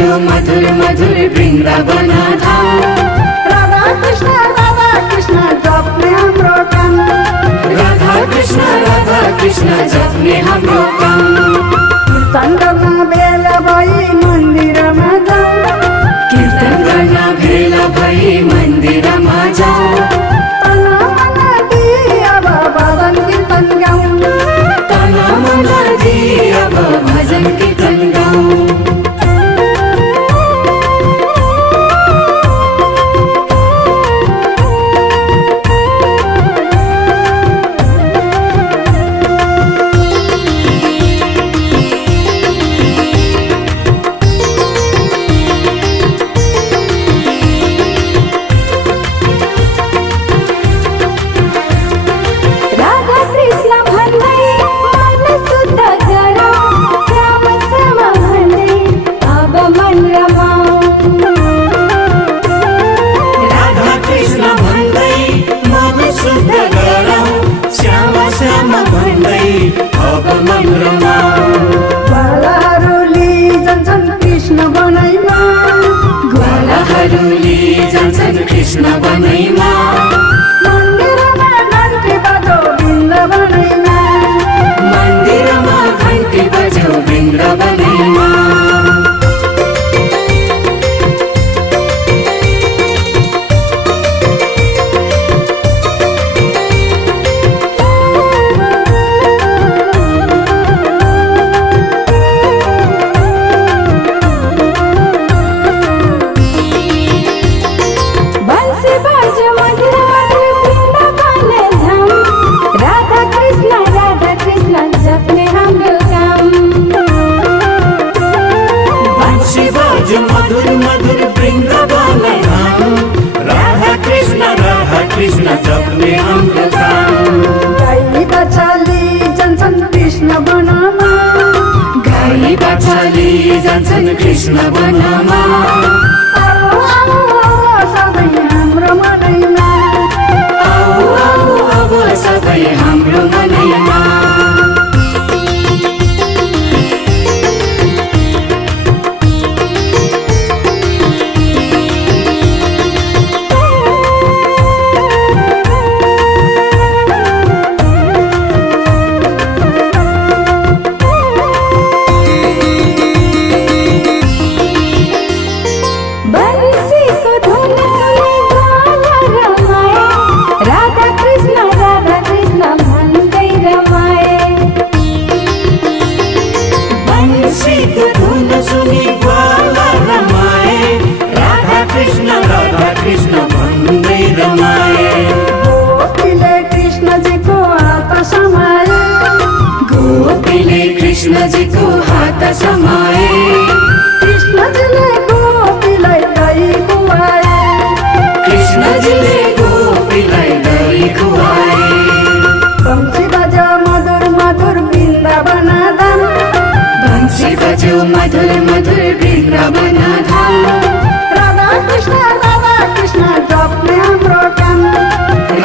बजो मधुर मधुर वृंदावन धाम। राधा कृष्ण जप्ने हाम्रो काम। राधा कृष्ण जप्ने हाम्रो काम। कीर्तन गर्न भेला भई मन्दिरमा जाऊ। कीर्तन गर्न भेला भई मन्दिरमा जाऊ। तना मन दिई अब भजन कीर्तन गाऊ। तना मन दिई अब भजन कीर्तन गाऊ। कृष्ण बनैमा मन्दिरमा घन्टी बजो वृन्दावनैमा। मन्दिरमा घन्टी बजो वृन्दावनैमा। मधुर मधुर वृंदावन धाम। राधा कृष्ण जप्ने हाम्रो काम। गाई बछाली जान्छन् कृष्ण वनमा। गाई बछाली जान्छन् कृष्ण वनमा। आऊ आऊ सबै हाम्रो मनैमा। आऊ आऊ अब सबै हाम्रो मनैमा। कृष्णजीको हात समाए। कृष्णजीले गोपीलाई दही खुवाए। कृष्णजीले गोपीलाई दही खुवाए। बंसी बजो मधुर मधुर वृन्दावन धाम। बंसी बजो मधुर मधुर वृन्दावन धाम। राधा कृष्ण जप्ने हाम्रो काम।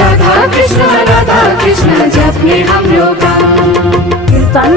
राधा कृष्ण जप्ने हाम्रो काम। कीर्तन